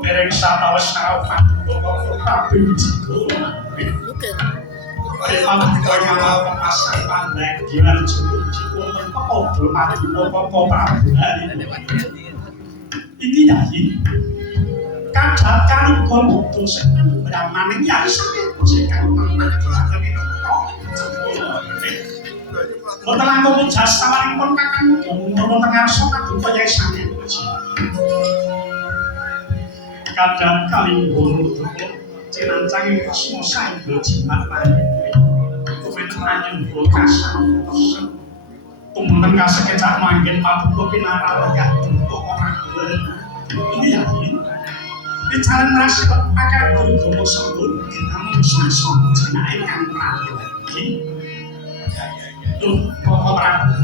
dereng satawis sarapan kok kabeh digono. Pamit kaya pasang pandai diwan cukup padha mati apa Prabu Hari. Iki Yayi. Kadhat kalipun butuh sekan brahmane Yayi sampe sekang mangkane Boten langkung jas sawaripun kakang Muntara tengarsa kaduka Yayi sami. Kadhat kalipun cinancang Kresna saengga jimat panjenengan. Panjenengan kasang tumenten kasekecak manggen paduka pinarak gantung ora gelem. Ini ya ini. Bicara nasi pakai guru sembun namun sasong jenake kang Prabu. Tuh kok Prabu.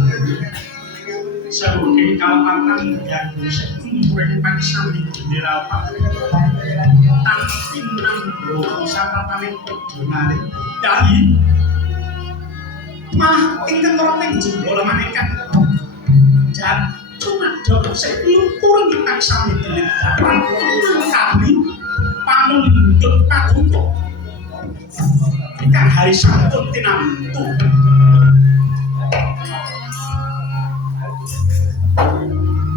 Saruning kalepatan ganggu sekumpulan pangsami bendera Prabu. Tanpin nang sapataning pedunane. Dai malah ingkang ing jenggola manekan jan cuma dok sepuluh ingkang sami dening kami panundhut paduka ingkang hari sampun tinamtu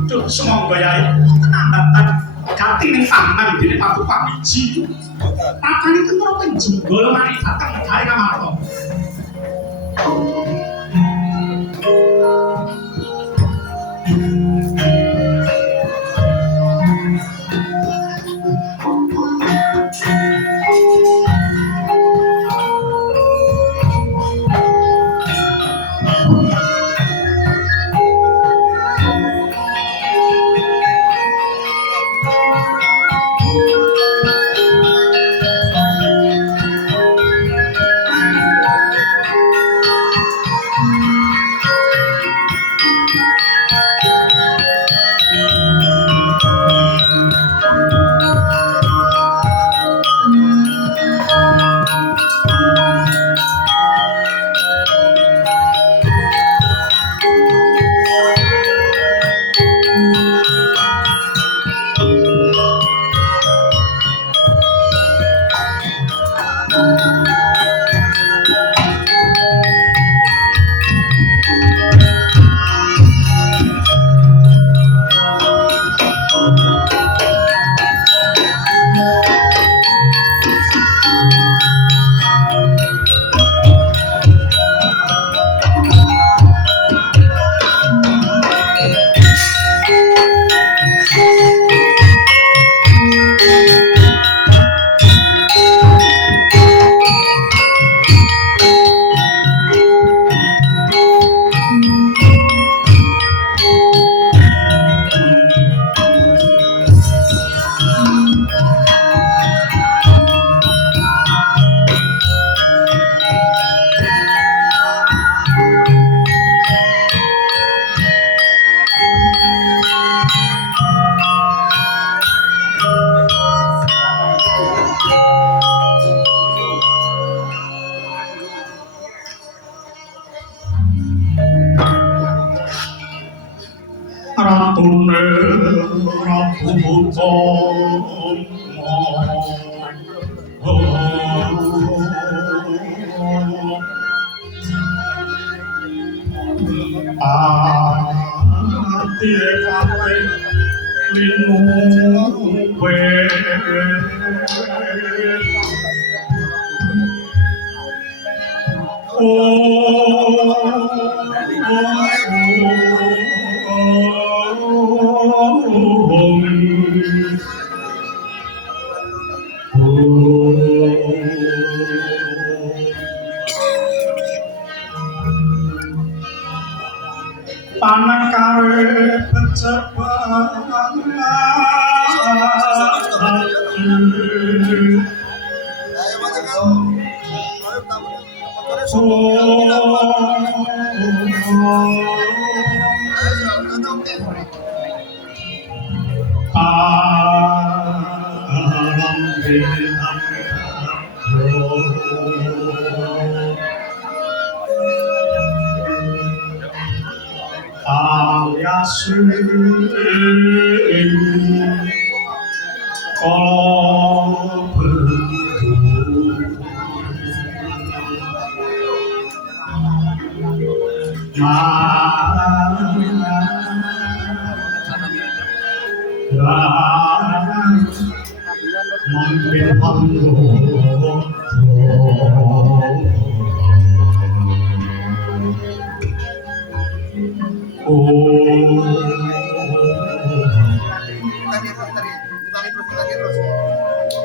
duh semangga Yayi tenambatan gati ning pangan dene paduka wiji tatane tengro ing jenggola manekan negari Kamarta. kala bendu mangkin hanggo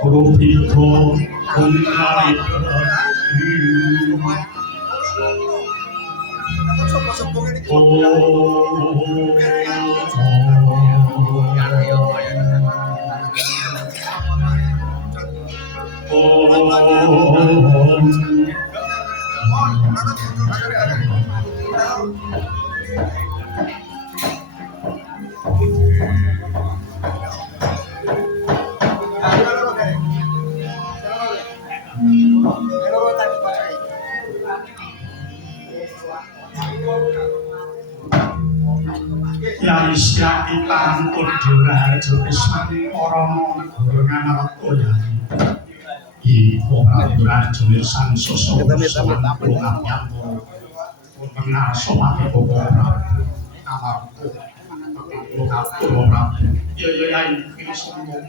Rupiko kunai Yai Syaki pantun duraja pisani para guru ngamarta yai iku prajurit sang susu sampo apyanto pengar somati bapa amarku atur Prabu ya yai iki sombong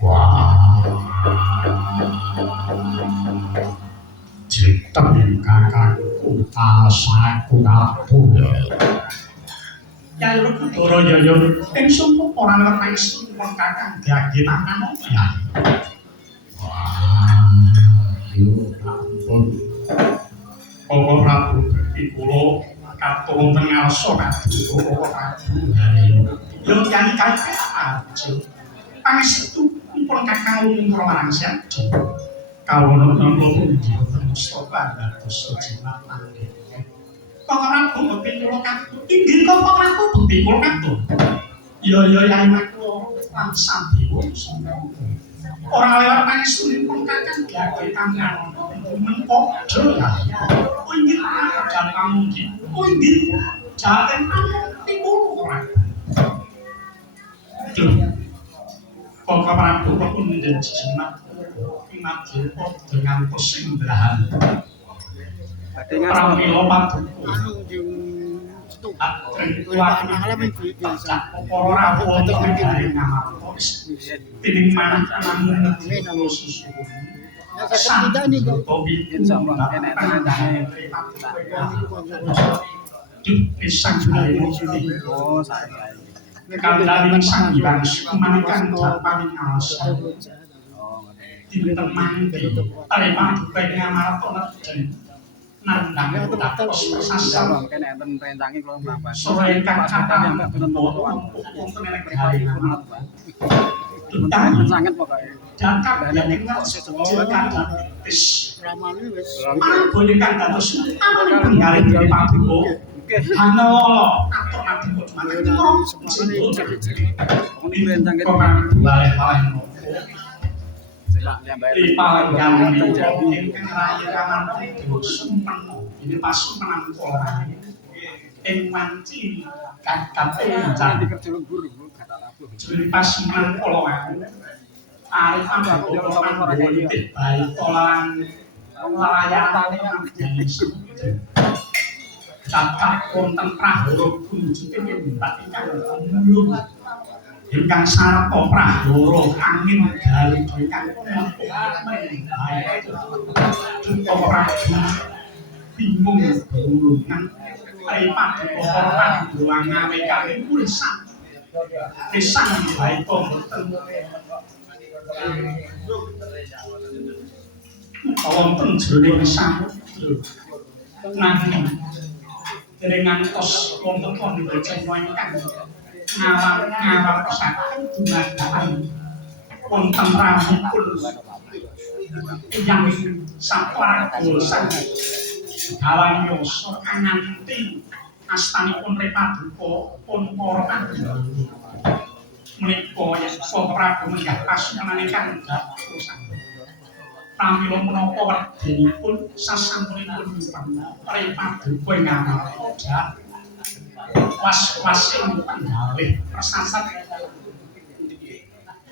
wah Ciptem kakangku asaku kapur Yai Rukudara Yaya ingsun ora ngerti wong kakang diangge tangan ya wah yo ampun Bapak Prabu iki kula katurun teng ngarsa Bapak Prabu yo Yai kakang aja pangestu pun kakang lumur marang Syadi kawono pundi Mustafa dados sejimat panggih. Pak Prabu bekti kula katut. Inggih kok Pak Prabu bekti kula katut. Ya Yai Makula lan Sandewa ora lewat pangestuning kakang gage tangan menpodo ya. Oh inggih jan pamuji. Oh inggih jaten pamuji kula. Pak Prabu pun sejimat Madya dengan pusing belahan. Pramila paduka. Para rawuh dari ngamarta tining manah namun susu. Santi utawi insyaallah pisang dalem oh saya. Kandhane sang hyang sumanikan japaning alasa. Dinten mangke Pareman duwe ngamarta lajeng nandhang dados sasam kene enten rencange kula Bapak sore ingkang kathah wonten nek hari ngamarta Tuntan sanget pokoke jakap yen sesuatu wis ramane wis manggone kang dados amane penggalih dhewe paduka ana atur nabi kok mati ini rencang kok balik-balik di palenggang terjadi ini pas menang pola ing manci kakap jadi kerjulung guru jadi pas menang pola arif ambak orang politik baik tolan layanan kakap konten prahoro kunjuknya mbak ikan mulung ingkang sarta prahara angin galu ingkang Prabu bingung gulungan ripat para panduang ngawe kali pulisan pisan baik mboten wonten jroning samudra nanging dereng ngantos wonten pondhocan ingkang ngawang saking dumadaan wonten ramipun yang sapraga sang galang yosa kanthi astanipun Repaduka pun para panjenengan menika Yasa Prabu menggah kasunanan ingkang dadosan pramila menapa werdanipun sasampunipun Repaduka ngamarta was-was ing panggalih persasat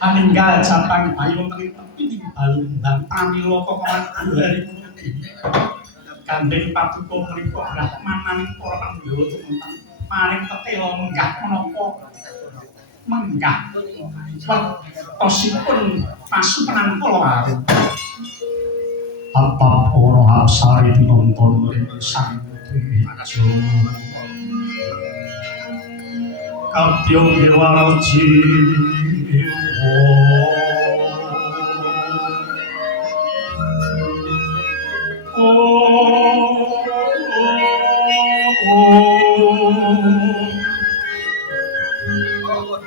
Aninggal Japang bayu teng tepi balundang pramila kekolan dhuwur gandeng paduka menika brahmanan para Pandhawa tumunten maring tetela menggah menapa menggah tosipun pasukenan kula apa para apsari tinonton ing sang Dewijo Kadya Dewaraji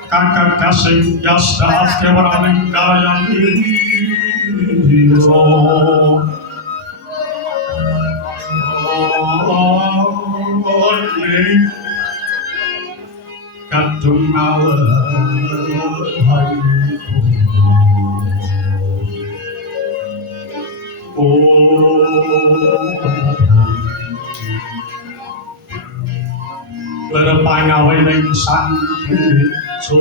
Kakak kasih yasta kewaran kaya hiro kadung awal berpangawe ning sang Dewijo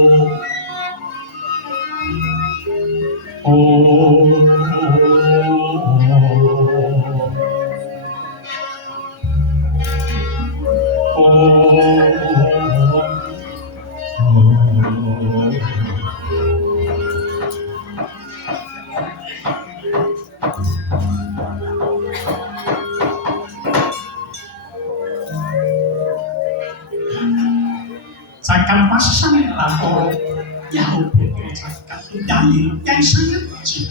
Cakap pasan lapor Yahoo cakap budaya yang sangat kecil.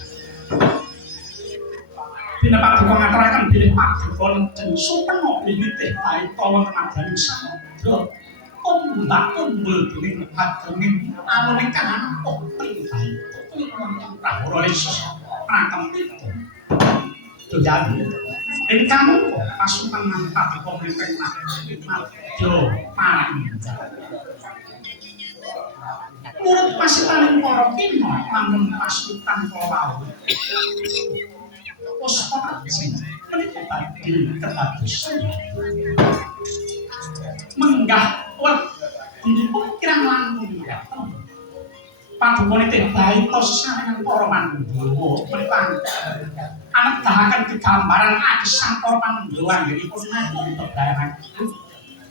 Bila Pak Dukung ngaturakan bila Pak Dukung dan supeno ini teh baik tolong tenaga samudra ombak umbul dening agenging alune kahanan penting baik kuwi wonten Prahara Lesus prakem itu. Jadi ingkang pasukan Pak Dukung ingkang madya parinja Murid pasukan para kina namun pasukan kala Pusaka menika badhe ketadosan menggah dipun kirang langkung padukane tedai sesarengan para Pandhawa menika anak dahaken kegambaran agesang para Pandhawa nggihipun nanging tebaran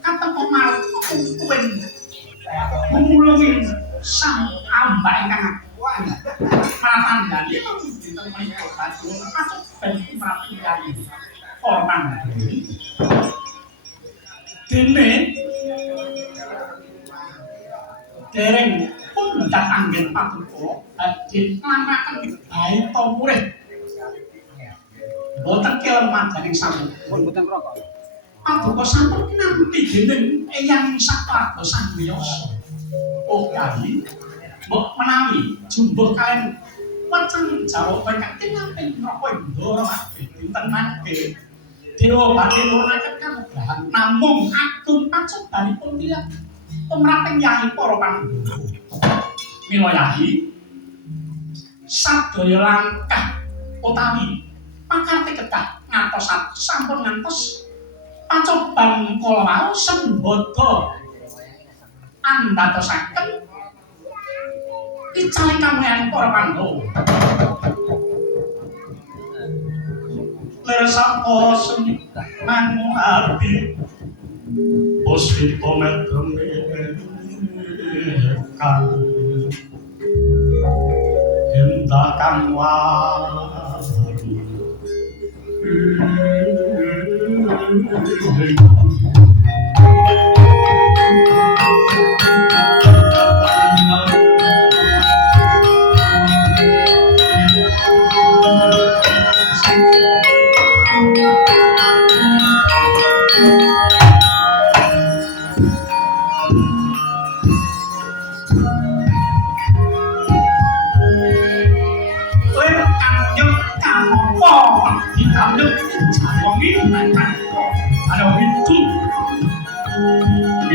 katon pemarut kuwen mulungin sang ambak ingkang kuat pratandhane dinten menika badhe masuk ben prapiyayi orang dene dereng pun datang anggen paduka badhe nglamaken bae to murid boten kelemahan dening sampun boten rokok paduka sampun kinanti dening eyang sakwarga sang Wiyasa oh kali mbok menawi jumbuh kalian wacan jawab banyak tinapin rokok indoro dinten mangke dewa badhe nurunaken kanugrahan namung agung pacobanipun tiyang pemraping yayi para Pandhawa mila yayi sadaya langkah utawi pakarti kedah ngantos sampun ngantos pacoban kala wau sembada andhatosaken icali kamuyan para Pandhawa lersapa seni mangu arti posito metene kang hendakan wari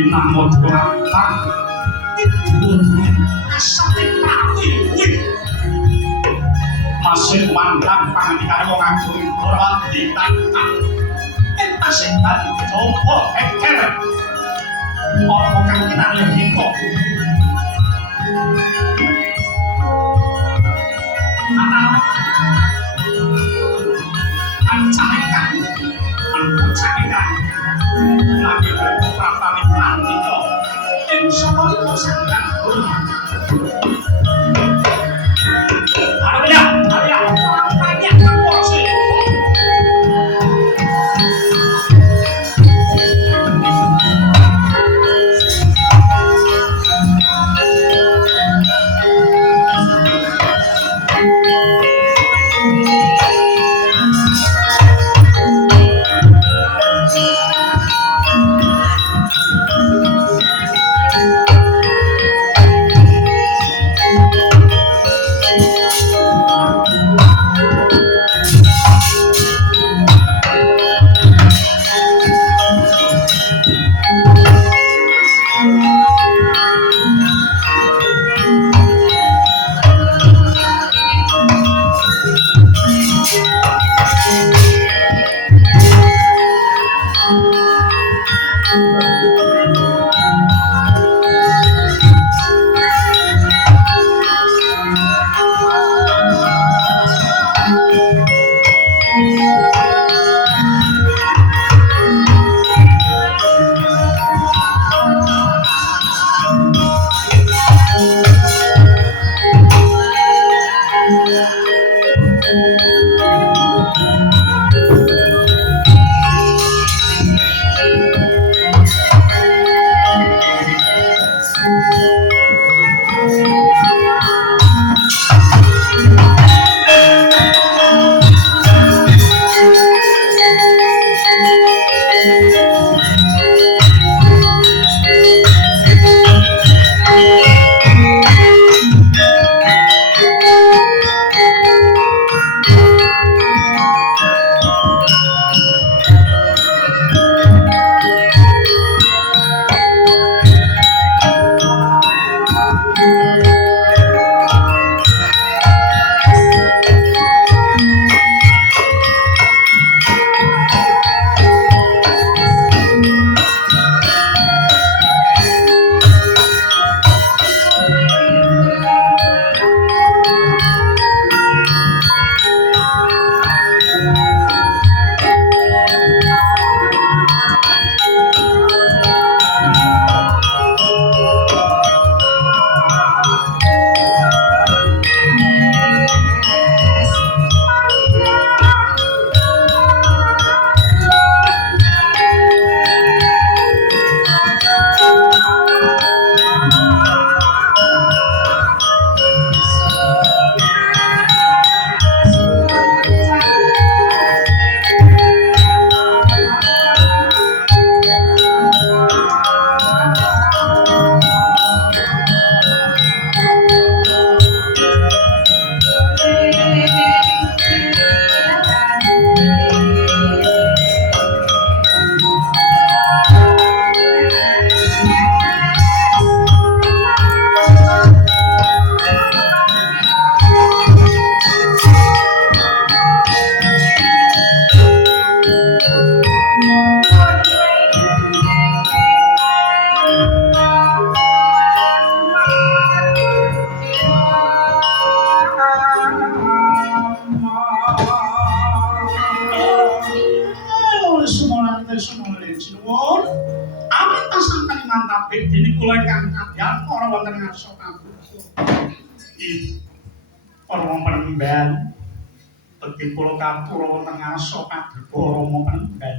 Namo Tuhan itu asal prawi masih mandang pangandikan wong agung ora ditangkap entasetan coba eker apa kang kenal iki kok lagi berpapane pandita ing samalika sanggan Arya banyak kursi dene kula ingkang kadang para wonten ngarsa kampung. Para pemben Bagi kula kapura wonten ngarsa kadhepara pemben.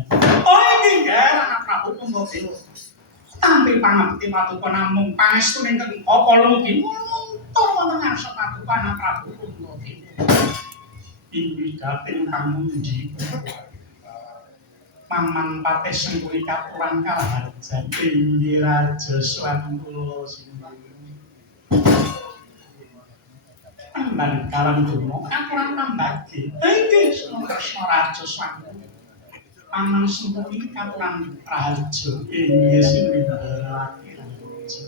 Oh inggih nggih anak Prabu Puntadewa. Tampi pangabekti paduka namung pangestu ingkang apa lumugi muntur wonten ngarsa paduka anak Prabu Puntadewa. Inggih daten pamuji. Paman Patih Sengkuli Katuran Karaharjan inggih raja swan kula sinten. Pandan Karang Duno Katuran Tambagi inggih Sumresna raja swan. Paman Sengkuli Katuran Raja inggih sinindhalake raja.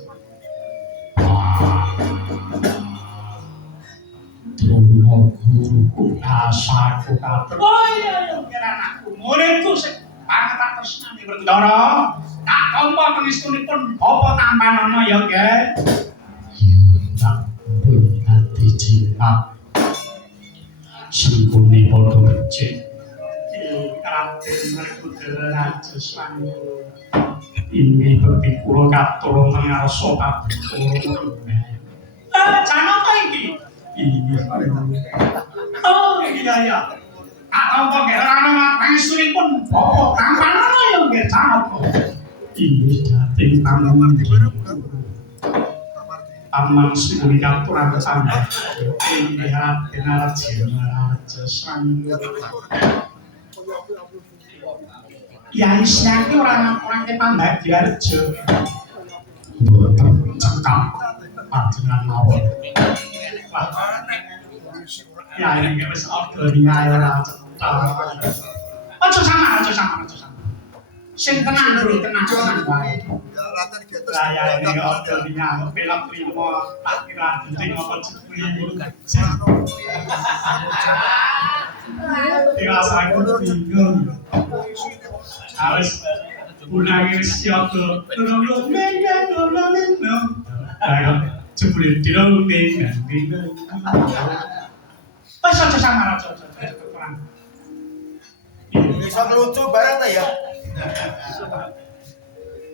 Duno guruku asaku katur. Oh iya kira anakku muridku sing pangetan tresnane Wendara. Tak tampa pangestunipun apa tampanana ya nggih. Tak dadi jimat. Sengkune padha becik. Raden Werkudara Raja Sangga ini bekti kula katurun ngarsa paduka. Janaka iki. Iya. Oh, iya ya. Apa kira ana pangestunipun Bapak Kampana ya nggih janaka. Ini dating tamun. Amang sing katuraken sampeyan. Ini Raden Raja Sangga. Ya isine ora ke Pambagyareja. Mboten cekap panjenengan mawon. Ya ini wis ordo niae ora cekap. Aja sama. Sing tenang dulu, tenang wae. Lah ya ini ordo niae pelak limo tak kira penting apa jebule. Ya saya bingung. Harus unangin siapa tolong ayo jebule tolong aja sama kurang bisa ngelucu bareng ta ya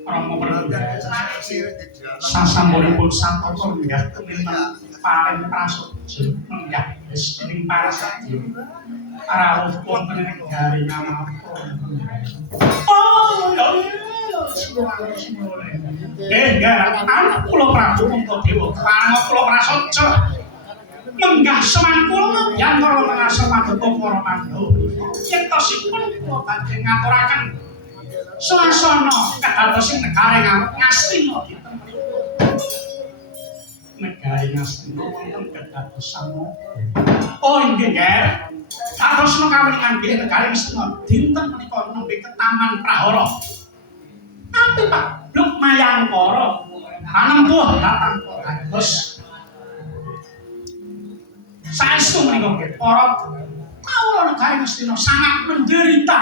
orang mau perlu sasampunipun santosa nggih memang paling prasaja menggah wis ning parasaja rawuh wonten ing negari Ngamapura. Oh, ya. Anak kula Prabu Mangkadewa, paranga kula prasaja. Menggah seman kula yantara ngarsa paduka para Pandhawa. Yektosipun kula badhe ngaturaken swasana kadhatosing negari Ngastina dinten menika. Negari Ngastina wonten kadhadosan. Oh, inggih nggih. Kadosna kawiningan bilih negari Ngastina dinten menika nembe Ketaman Prahara. Tapi Pak Bluk Mayangkara panempuh dhateng kados saestu menika nggih para kawula negari Ngastina sangat menderita.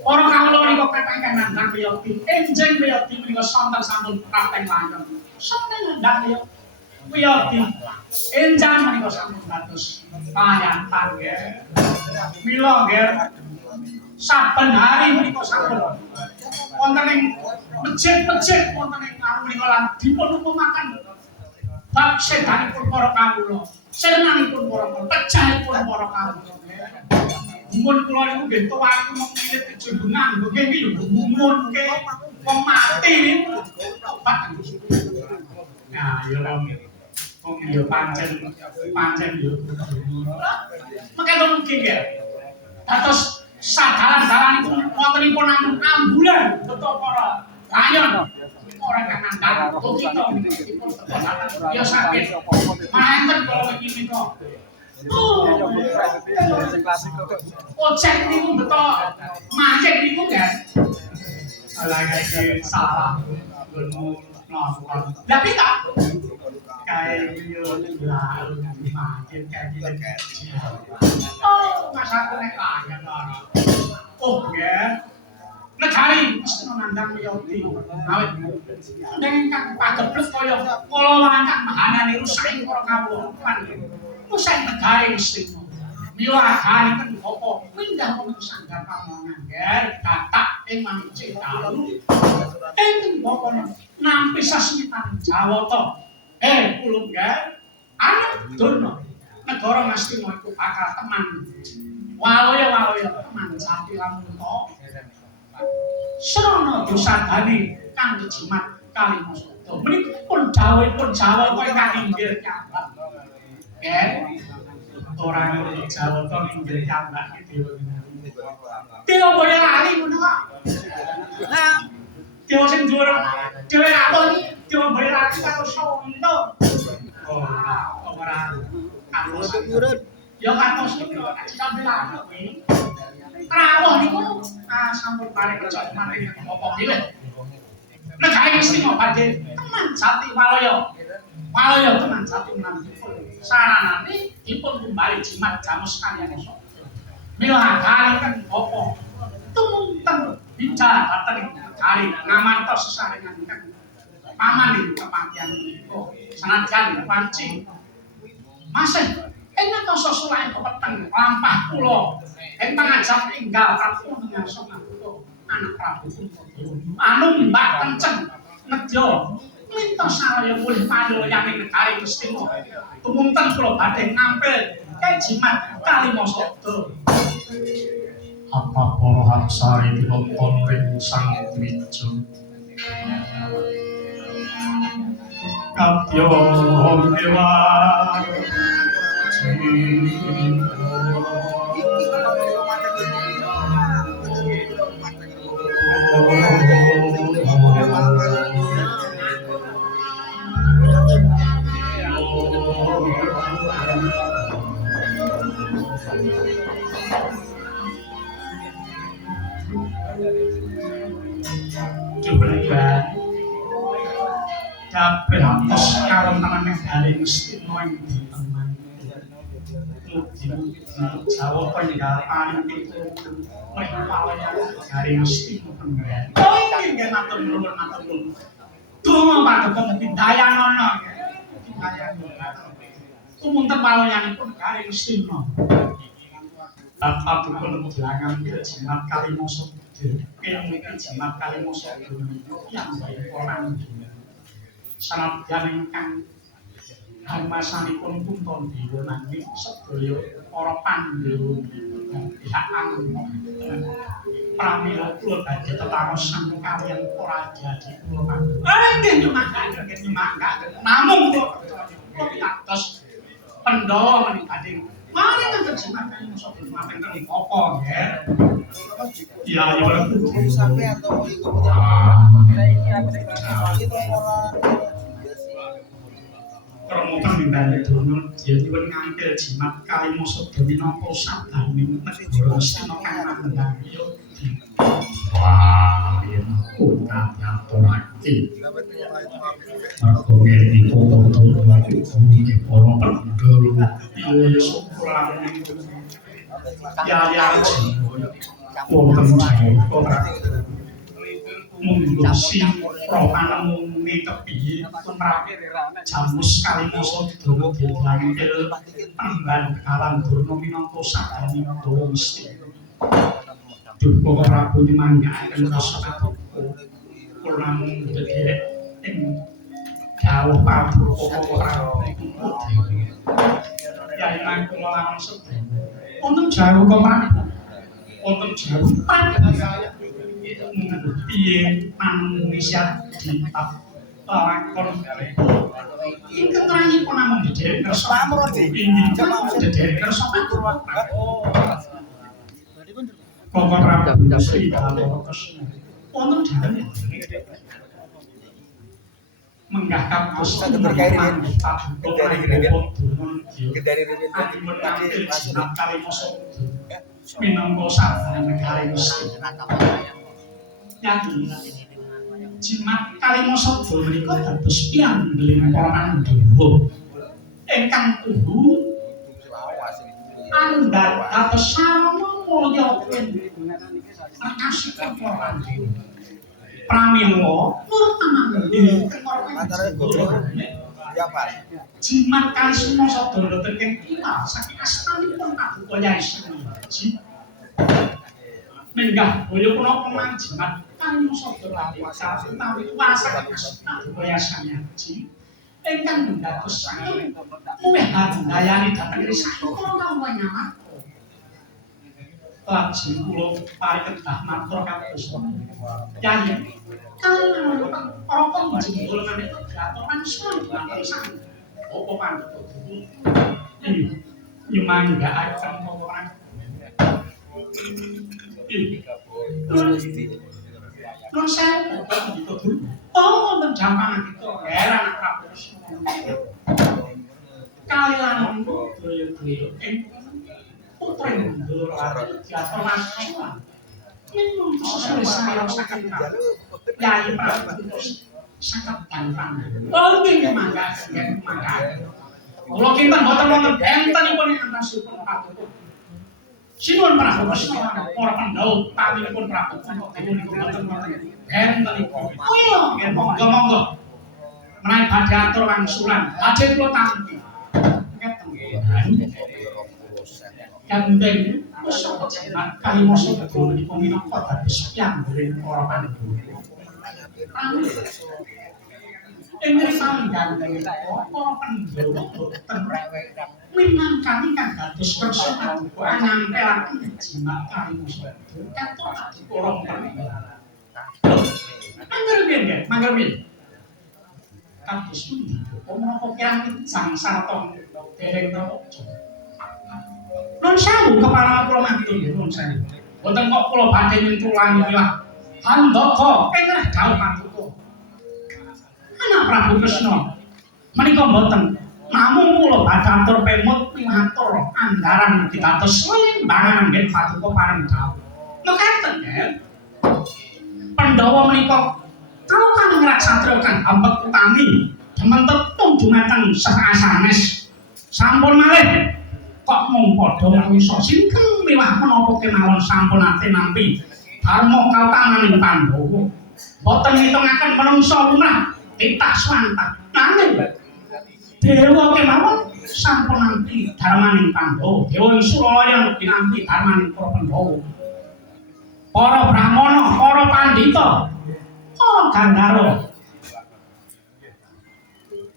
Para kawula menika pepengken nandhang priyadi, enjing priyadi menika sonten sampun prateng langgeng. Sonten nandhang priyadi, enjang menika sampun dados payantan nggih. Mila nggih saben hari menika sampun wonten ing masjid-masjid wonten ing menika lan dipun umumaken bab sedanipun para kawula, senanipun para pecahipun para kawula. Gumun kula niku nggih tuwaku mung milit kejembengan, nggih iki lho gumunke wong mati niku. Nah, ya wong ya pancen yo. Mekaten mungkin nggih. Dados sadalan-dalan iku wontenipun ambulan beto para rayon. Ora kang nandhang kita dipun tekosaken ya sakit. Manten kula iki menika. Ojek niku beto macet niku kan. Ala iki salah. Lah pita. Kae yo lah macet kae iki. Oh, masaku nek kaya ora. Oh, nggih. Negari mesti nandhang priyadi. Awit ndang ingkang pageblek kaya kala wangkang mahanane rusak para kawula. Usai negari mesti mila kan apa pindah wonten sanggar pamongan nggih datak ing mancing dalu. Ing bapak nampi sasmitan Jawata. Kula nggih anak dono negara Ngastina iku bakal teman waloya teman sati lamun to Srana dosadane kang jimat Kalimasada menika pun dawuhipun Jawata ingkang inggil nyambak nggih ora ngerti Jawata inggil nyambak iki Dewa Boyolali ngono kok Dewa sing dhuwur dhewe rakon Dewa Boyolali karo Sonto ora kados urut ya kados sampe lha kuwi rawuh niku sampun bareng kecok maring apa pilih negari Ngastina badhe teman jati waloya teman jati menandipun saranane dipun tumbali jimat jamus kaliyan iso mila kaliyan apa tumungten bicara dhateng negari ngamantos sesarengan ingkang paman niku kepatihan menika senajan pancing Masih enak kau selain kepeteng lampah pulau yang pengajak tinggal Prabu mengasok anak Prabu anu mbak kenceng ngejo minta saya boleh payo yang negari Gustina tumunten kula badhe ngampil Jimat Kalimasa apa para haksari dinonton ring sang wijo Katyo dewa Kabeh atos kawentenan negari Gustina ing teman. Jawa peninggalan itu mereka negari Gustina pengen. Oh iki matur nuwun matur nuwun. Donga paduka Pindayana. Tumunten palanyanipun negari Gustina. Bapak dipun mujangan Jimat Kalimasa. Ilmu Jimat Kalimasa yang baik orang. Sanadyan ingkang masanipun Kunto Dewa nanging sedaya para Pandhawa pihak anu pramila kula badhe tetarosan kaliyan para adik kula Pandhawa. Nggih nyemanggaken namung kula piatos Pandhawa menika mari nang Jimat Kalimasa maten kali apa nggih. Iya sampai atau iku Promotor Bimbangan Dono Dianyuwun ngantil Jimat Kalimasa minangka sabaning negara Gustina kang nandhang wah yen kota nyaturake mergo ngene iku kudu para Pandhawa iya syukuran ya wonten Jawa mundusi propanemu tepi tumrap Jamus Kalimasa Dawa dilangkil Pramban Kalan Durna minangka sabaning Dawa Gustina. Durna Prabu nyemanggaken rasa kula namung dherek ing dawuh Paduka Prabu Yai nang kula lawan sedaya. Wonten Jawa Prabu. Wonten Jawa Prabu. Piye manusia di lakon ingkang rayipun namung dedherek kersa inggih dedherek kersa Koko Prabu Sri Dalem Kresna wonten dalem menggah kados terkait Jimat Kalimasa minangka sabaning negari Gustina. Jimat Kalimasa menika dados piyambling para Pandhawa ingkang kudu andhat dados sarana mulya rekasipun para Pandhawa. Pramila nurut tamanggi Jimat Kalimasa ndereken kita saking astanipun Paduka Yai Sangiji. Menggah boyo kula pemang Jimat Kalimasa Drawata utawi kuasa Paduka Yai Sangiji ingkang dados saking muweh handayani dhateng risah kula kawula nyamat. Lajeng kula parikedah matur kados Yai kaliyan para panjenengan menika diaturaken sampun pisan. Apa panjenengan nyumanggaaken pawaran Nun saya begitu dulu. Oh, menjampang itu heran Prabu kali lanang doyo-doyo putra mundur diatur masukan. Minum sesuai saya sakit Yai Prabu sakit gampang. Oh, ini mangga. Kalau kita boten wonten bentenipun ingkang tasipun Prabu. Sinuwun Prabu Kresna para Pandhawa taminipun Prabu niku boten wonten bentenipun. Oh iya, nggih monggo-monggo. Menawi badhe atur wangsulan, lajeng kula tampi. Ngeten nggih. Gandeng pusaka jimat Kalimasa Betul menika minangka dados piyambring para Pandhawa. Ing mriku gandeng para Pandhawa boten minangkani kang dados kersa paduka nyampelaken jimat Kalimasa Betul katon para Pandhawa. Mangger piye? Kados pundi? Menapa kirang sang sarta dereng pramoja. Nun sawu kepala kula matur nun sawu. Wonten kok kula badhe nyentrulangi milah Handaka ingkang dawuh paduka. Anak Prabu Kresna menika mboten namung kula badhe atur pemut pimatur anggaran pitados limbangan nggih paduka pareng dawuh. Mekaten nggih. Pandhawa menika kalau kan ngraksatra kang hampet utami demen tetung dumateng sasanes sampun malih kok mung padha manungsa singkeng miwah menapa kemawon sampun ate nampi dharma kautamaning Pandhawa boten ngitungaken manungsa lumrah titah swantah nanging dewa kemawon sampun nampi dharmaning Pandhawa dewa Suralaya nampi dharmaning para Pandhawa para brahmana para pandhita para Gandharwa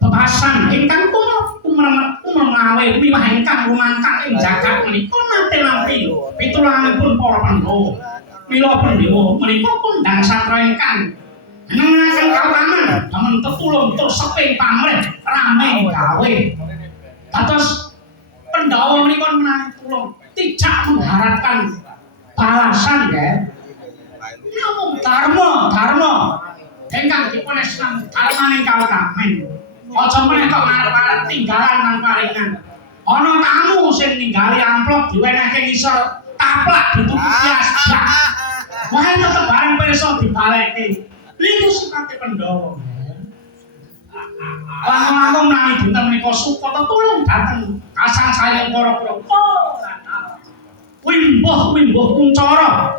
bebasan ingkang kumenawe miwah ingkang lumantar ing jagat menika nate nampi pitulanipun para Pandhawa mila Pandhawa menika kondang satra ingkang nengaken kautaman damen tetulung tur seping pamrih rame gawe dados Pandhawa menika menawi tulung tidak mengharapkan balasan nggih namung dharma ingkang dipunesnan dharmaning kautaman. Aja meneh kok ngarep-arep tinggalan nang paringan. Ana tamu sing ninggali amplop diwenehke ngisor taplak ditutup plastik. Wae tetep bareng pirsa dibalekke. Niku sipate Pandhawa. Langkung nami dinten menika suka tetulung dhateng kasan sayang para Kurawa. Wimbuh kuncara.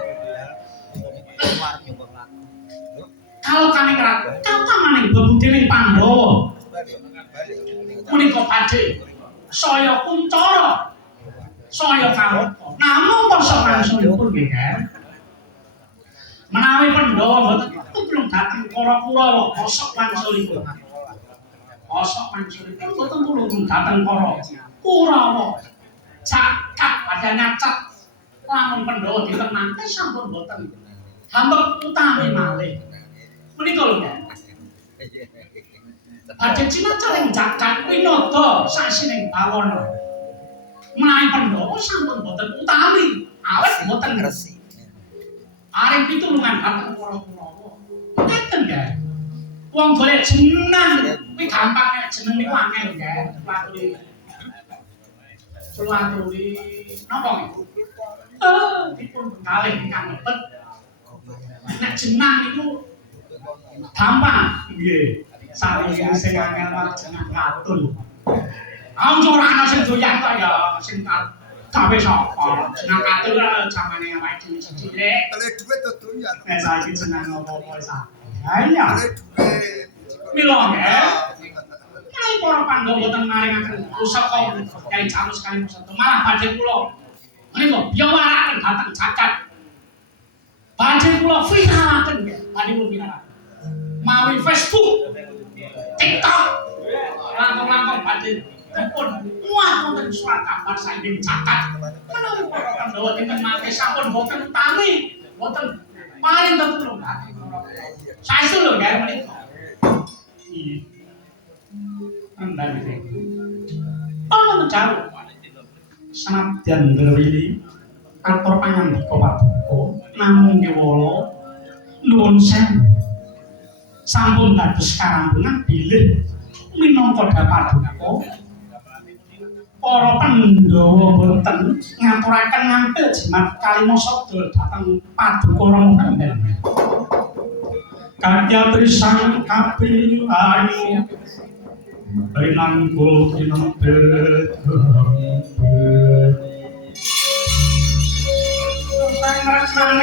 Kalau kami kerat, kautamaning bebudining Pandhawa. Menika badhe saya kuncara saya kawula namung kosok mansunipun nggih menawi Pandhawa mboten tulung dhateng para Kurawa kosok mansunipun mboten tulung dhateng para Kurawa cakat badhe nyacat lamun Pandhawa ditenangke sampun mboten hampir utami malih menika lho badhe cimacaring jagat winada sasining bawana. Menawi Pandhawa sampun boten utami, awet boten resik. Arep pitulungan dhateng para Kurawa. Ngeten nggih. Wong golek jeneng kuwi gampang nek jeneng niku angel nggih. Sulaturi napa niku? Dipun kalih ingkang lebet. Nek jeneng niku gampang nggih. Sari sing angel malah jeneng Katul. Ora ana sing doyan kok ya sing gawe sapa. Jeneng Katul jamane awake dhewe cilik. Tele dhuwit to doyan. Nek saiki jeneng apa-apa wis akeh. Ya. Mila nggih. Menawi para Pandhawa boten maringaken pusaka Kyai Camus Kalimasa malah badhe kula menika biawaraken dhateng jagat. Badhe kula viralaken nggih. Badhe kula viralaken. Mawi Facebook TikTok langkung-langkung badhe dipun muat wonten surat kabar saking jagat menawi para Pandhawa dinten mangke sampun boten utami boten paring tetulung dhateng saestu lho nggih menika iya andhane ana jalu sanadyan ndrawili atur panyambika paduka namung kewala nuwun sewu sampun dados karampungan bilih minangka paduka para Pandhawa boten ngaturaken ngampil jimat Kalimasa dhateng paduka Rama Kadya trisang kapilayu rinangkul kinempet sang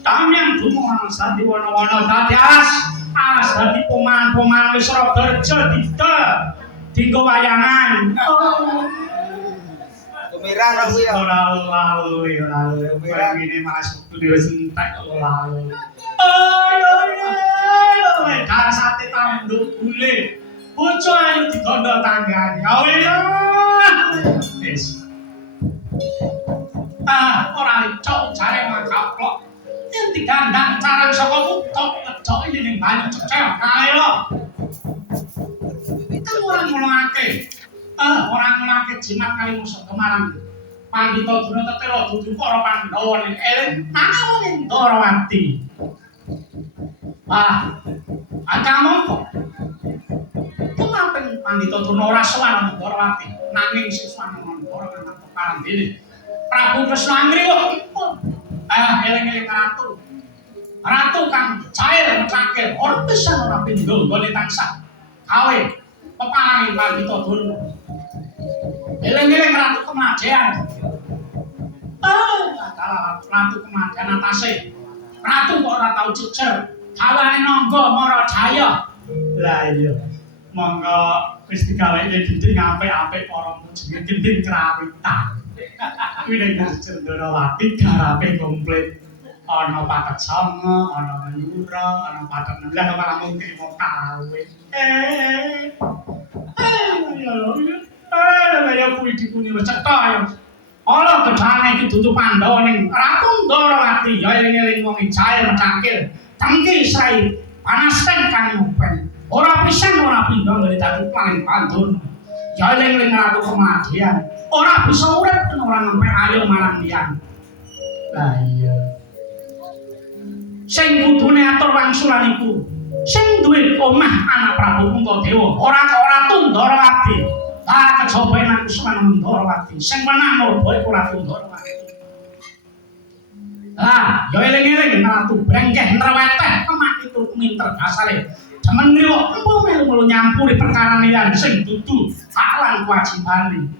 Tamyang dumungan sa diwana-wana dadi as dadi poman-poman wis ora kerja dienggo wayangan. Kumiran aku ya. Ora lalu ini masuk studio sentek lalu. Dasate tanduk gule. Bojo ayu digondo tanggane. Wis. Ora cok jare makaplok. Yen digandang carang saka kutok ngedok iki ning banyu cecek kae lho. Itu orang ngulangake. Orang ngulangake jimat kali musuh kemarang. Pandhita Duna tetelo dudu para Pandhawa ning eling nang ning Ndarawati. Akamu kok. Kenapa Pandhita Duna ora sowan nang Ndarawati nanging siswan nang Ndara nang keparang dene. Prabu Kresna ngriwuk. Eling-eling ratu. Ratu kang cair mecakil, ora bisa ora pindho nggone tansah. Kawe peparangi Pandhita Duna. Eling-eling ratu kematian. Ratu kematian atase. Ratu kok ora tau jejer. Kawane nangga Mara Jaya. Lah iya. Monggo wis digaweke gending apik-apik para jenenge gending krawitan. Kuwi nek Ndarawati garape komplit. Ana paket sanga, ana nyura, ana paket nemblah malah mung trimo kawin. Ya kuwi dipuni cetha ya. Ala gedhane iki dudu Pandhawa ning Ratu Ndarawati ya eling-eling wong jail mecakil. Tangki srai panasten kang ngopen. Ora pisan ora pindho ngene dadi paling pandun. Ya eling-eling Ratu kematian. Ora bisa urip ora ngempe ayo marang liyan. Lah iya. Sing kudune atur wangsulan iku sing duwe omah anak Prabu Puntadewa ora kok Ratu Ndarawati. Kecobain aku sukan Ndarawati sing menang Naraba iku Ratu Ndarawati. Ya eling-eling Ratu brengkeh nreweteh kemak itu minter dasare. Jaman ngriwuk empo melu nyampuri perkara liyan sing dudu hak lan kewajibane.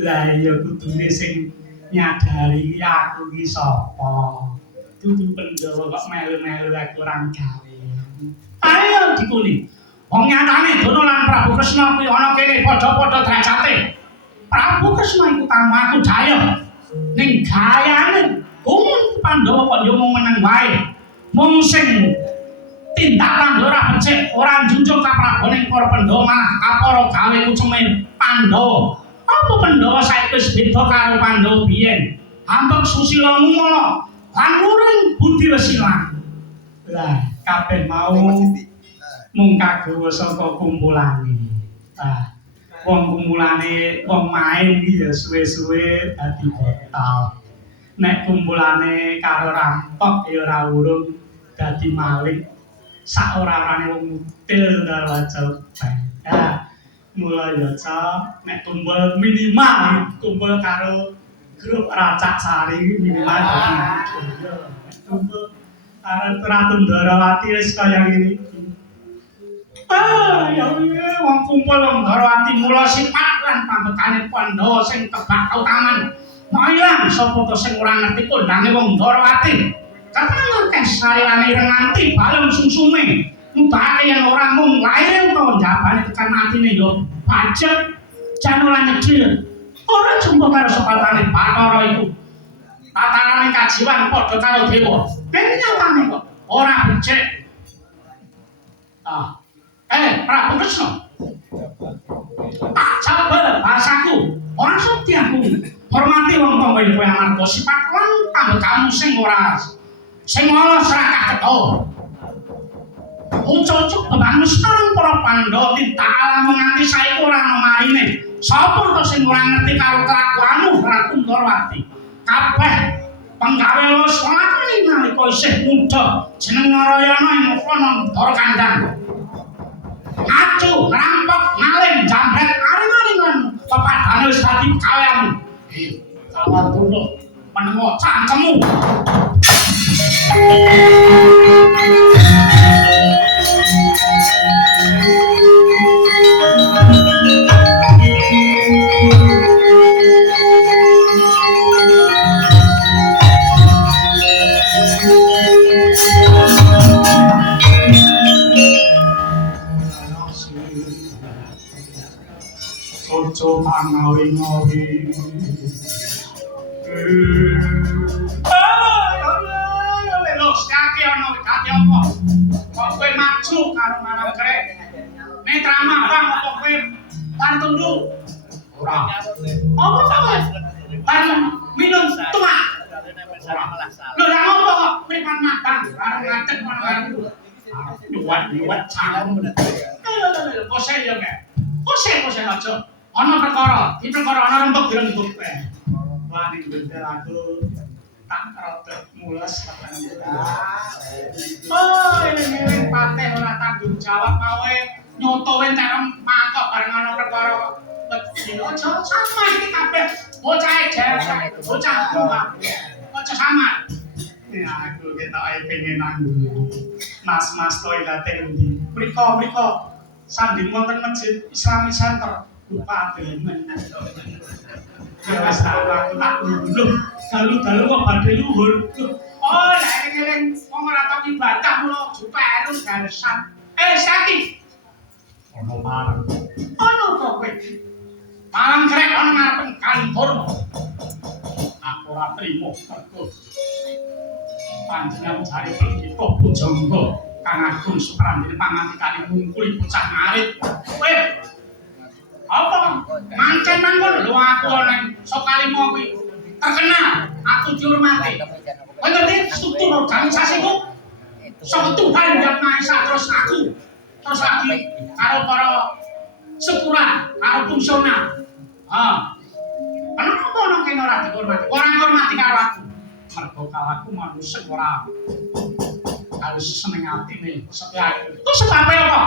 Lah iya kudune sing nyadari aku iki sapa. Dudu Pandhawa kok melu-melu aku ora gawe. Ayo dikuni. Wong nyatane Duna lan Prabu Kresna kuwi ana kene padha-padha derajate. Prabu Kresna iku tamu aku Jaya. Ning gayane Pandhawa kok yo mung meneng wae. Mung sing tindakan ora becik, ora njunjung kaprabone para Pandhawa malah kapara gawe kuceme Pandhawa. Apa Pandhawa saiki wis beda karo Pandhawa biyen? Hampek susila mula lan urung budi wis ilang. Lah, kabeh mau mung kagawa saka kumpulane. Wong kumpulane wong main iki ya suwe-suwe dadi batal. Nek kumpulane karo rampok ya ora urung dadi maling. Sak ora-orane wong mutil karo wajal. Mulai ya nek kumpul minimal kumpul karo grup Racak Sari minimal dadi kumpul karo Ratu Ndarawati wis kaya ngene iki. Ya wong kumpul wong Ndarawati mula sifat lan pambekane Pandhawa sing kebak kautaman. Mailang sapa to sing ora ngerti kondange wong Ndarawati. Katanya akeh sarirane nganti balung sungsume. Mubake yang orang mung lair utawa jabane tekan atine yo pajak jan ora nyedhil. Ora jumpa karo sepatane Bathara iku. Tatanane kajiwan padha karo dewa. Ning nyatane kok ora becik. Prabu Kresna. Sabar bahasaku. Ora sudi aku. Hormati wong tangga kowe amarga sifat lan pambekamu sing ora sing ala serakah ketho. Ucuk-ucuk bebanmu sekarang para Pandhawa ditala nganti saiki ora ana marine. Sapa to sing ora ngerti karo kelakuanmu Ratu Ndarawati? Kabeh penggawe los lakoni nalika isih muda jeneng Narayana ing kono Ndara Kandhang. Acu, rampok, maling, jambret, aring-aringan pepadane wis dadi kaweanmu. Sawaduna ana cangkemmu. Ojo pangawi-ngawi. Lho, sakake ana kate apa? Kok kowe maju karo manang krek? Netrama bang apa kowe pantundu? Ora. Apa kowe? Pan minum tumak. Lho, lha ngopo kok kowe pan matang karo ngadeg karo nyuwat cang. Lho, kose yo kek. Kose aja. Ana perkara, iki perkara ana rembug dirembug kowe. Wani bendel aku tak rada mules tenan. Oh, ini pateh ora tanggung jawab kowe nyoto entek mangkok bareng ana perkara. Aja sama iki kabeh bocah ejer, bocah tua. Aja sama. Ya aku ketoke pengen nang Mas toilet endi. Mriko sanding wonten masjid Islamic Center. Lupa demen. Ya wis tak aku tak lho. Dalu-dalu kok badhe luhur. Oh, lek eling wong ora tau ibadah mulo juperu garesan. Saki. Ono marang. Ono kok kowe. Marang krek ana ngarepen kantor. Aku ora trimo mergo panjenengan jare pendhita Bojonggo Kang Agung Suprandene pangantikane ngungkuli bocah arit. Kowe apa? Mancen mangkon lho aku nang Sokalimo kuwi. Terkenal, aku dihormati. Kowe ngerti struktur organisasiku? Saka Tuhan Yang Maha Esa terus aku. Terus lagi karo para syukuran, karo fungsional. Kenapa ana kene ora dihormati? Ora ngormati karo aku. Mergo aku manusia ora harus seneng atine setia. Terus sebabe apa?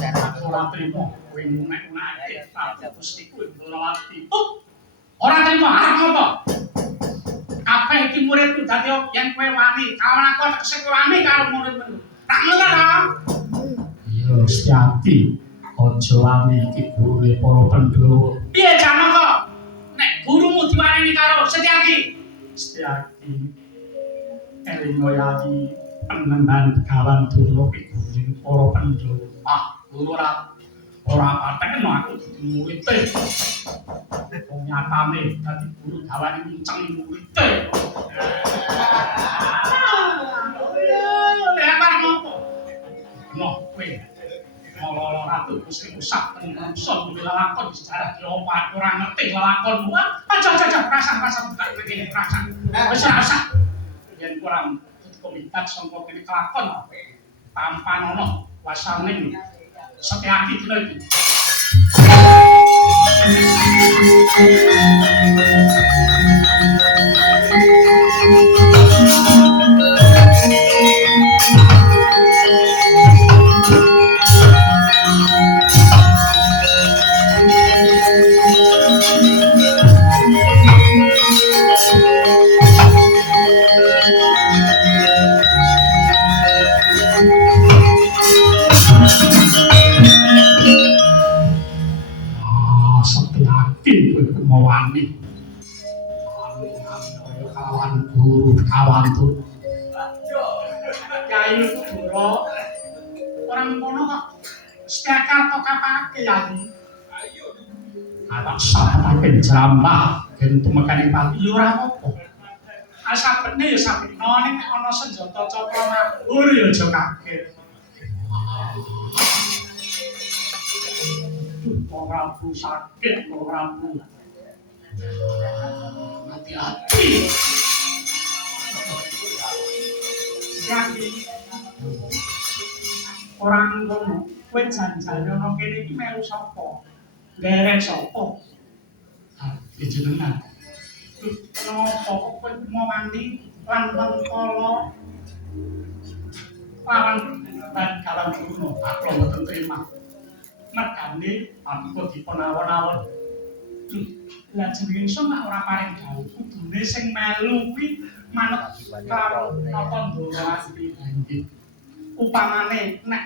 Aku ora trimo kowe ngunek-uneke tapi Gustiku ora ati. Ora trimo arep ngopo? Kabeh iki muridku dadi yen kowe wani, kawan aku tekse kowe wani karo murid-murid. Tak ngelar. Iya, Gusti. Aja wani iki gurune para Pandhawa. Piye jane kok? Nek gurumu diwaneni karo Setyaki. Setyaki. Eling ngoyati penemban kawan Durna iki gurune para Pandhawa. Ora patek aku dadi murid-e. Wong nyatane dadi guru gawane ngunceng murid-e. Apa ngopo? Noh, kowe. Molo ratu Gusti Musak tenungso lakon sejarah diopat ora ngerti lakonmu. Aja perasaan bukan begini perasaan. Wis rasa. Yen kurang komitat sangka kene kelakon tampan ono wasane Setyaki iki. Mawani kawan guru kawan tuh Kyai Kudura orang kono kok Setakarto kapake ya anak sapake jambah gen tumekane pati ora apa-apa asapene ya sapeno ning ana senjata cakra mabur ya aja kaget Prabu sakit Prabu hati-hati yakin orang kono kowe janjane ana kene iki melu sapa derek sapa jenengan kenapa kowe mau mandi lan kala lawan dan kalam kuno aku mboten terima mergane aku dipun awon-awon Lah jenenge ingsun nek ora paring dawuh kudune sing melu kuwi manut karo napa Ndrawati banjur. Upamane nek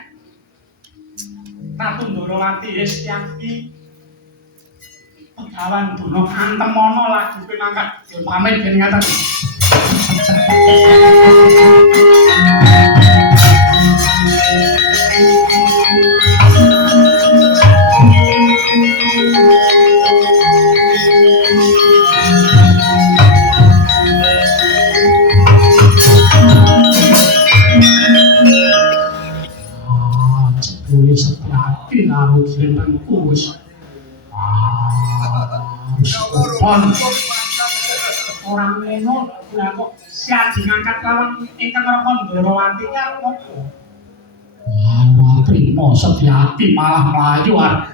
Ratu Ndrawati Setyaki Pegawan Dono Antemono lagi pinangkat ya pamit ben ngaten. Jebule Setyaki karo jenengku wis orang ngono lah kok siap ngangkat lawan ingkang Raka Ndrawati ki arep apa? Wah, trimo Setyaki malah mlayu arep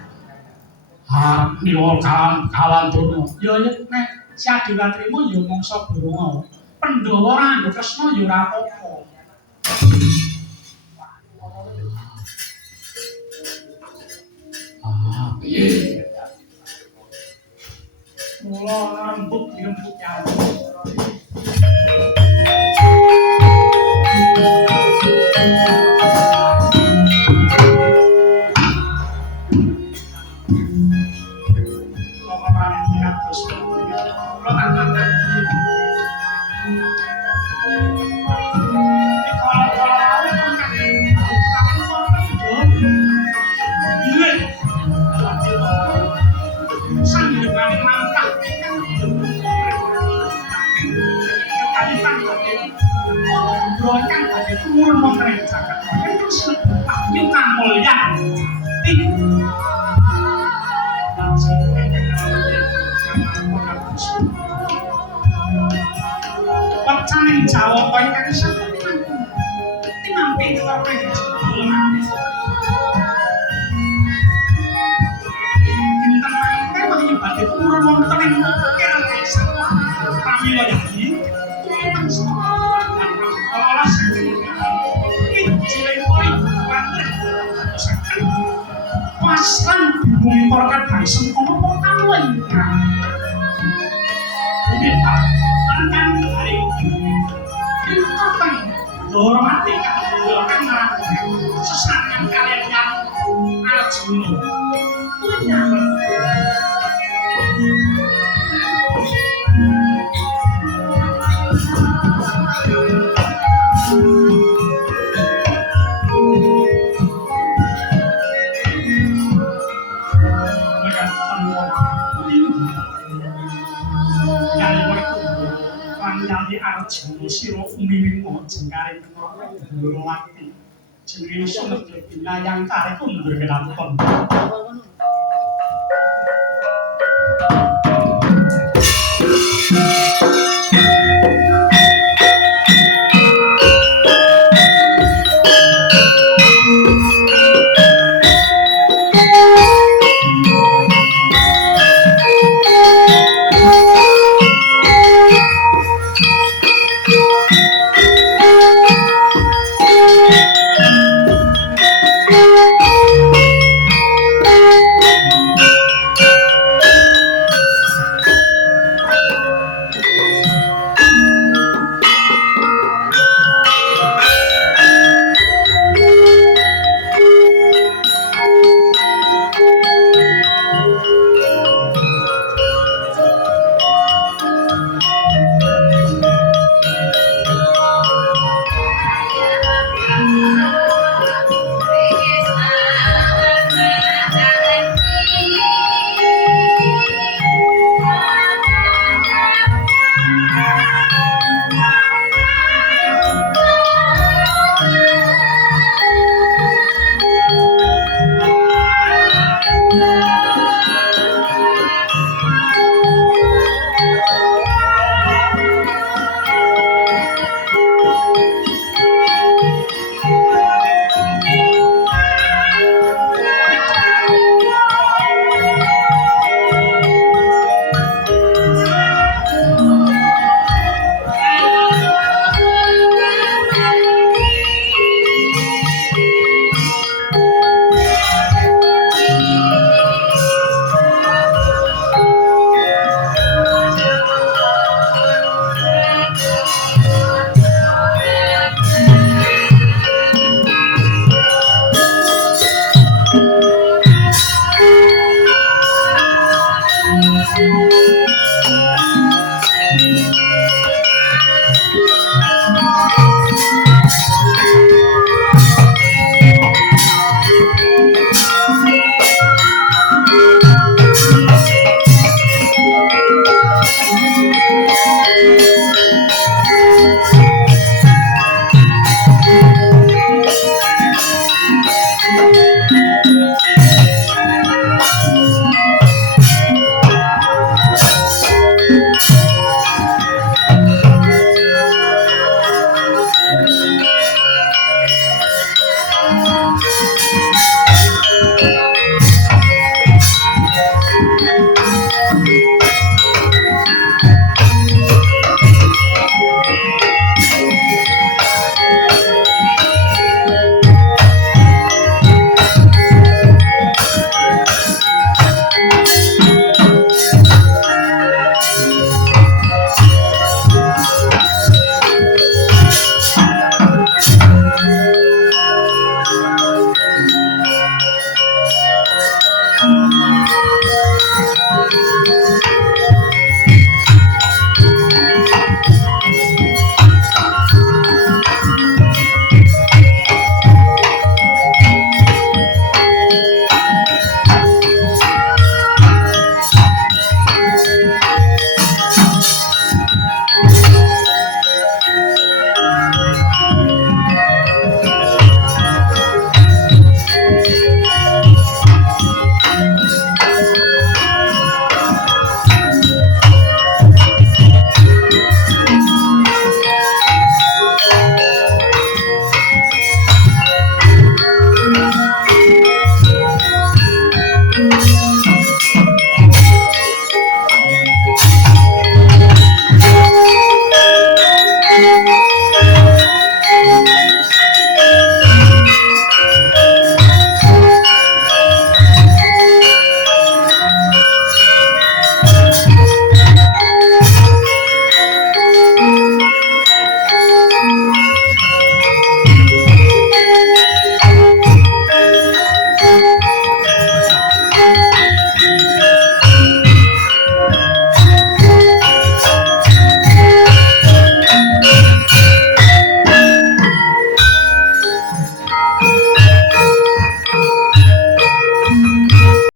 niwul kawan Dono. Ya nek siap trimo ya mangsa Brama. Pandhawa Rangga Kresna ya ora apa-apa. Piye? Mula rembug dirembug nyawa. Kok ora tingkat terus. Kula tak nangani. Brokan badhe turun wong keren Jakarta. Terus payu kang mulya. Wacaning Jawa kaya kang sampun timampi karo dinten mangke wahyu badhe turun wonten ing kira desa. Pramila yaki Pasang bingung porkat bangsa ngomong kamu ini kan hari ini kapan dorong hati kan marah sesakan kalian yang Arjuna Arjuna sira umiwing jengkaring Ndrawati jenenge Sunat Binayang karep mundur kelaton